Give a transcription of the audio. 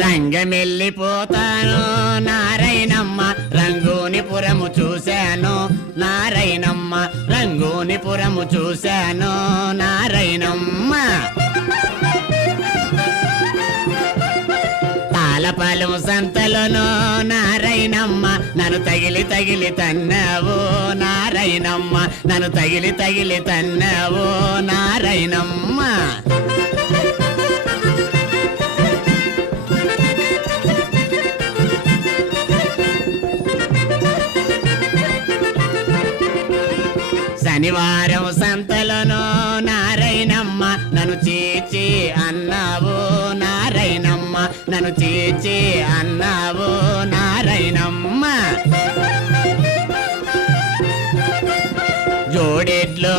రంగమెల్లిపోతాను నారాయణమ్మ రంగూనిపురము చూశాను నారాయణమ్మ రంగూనిపురము చూశాను నారాయణమ్మ తాళపాలెం సంతలోనో నారాయణమ్మ నన్ను తగిలి తగిలి తన్నావు నారాయణమ్మ నన్ను తగిలి తగిలి తన్నావు నారాయణమ్మ శనివారం సంతలోనో నారాయణమ్మ నన్ను చీచి అన్నావు నారాయణమ్మ నన్ను చీచి అన్నావు నారాయణమ్మ జోడెడ్లు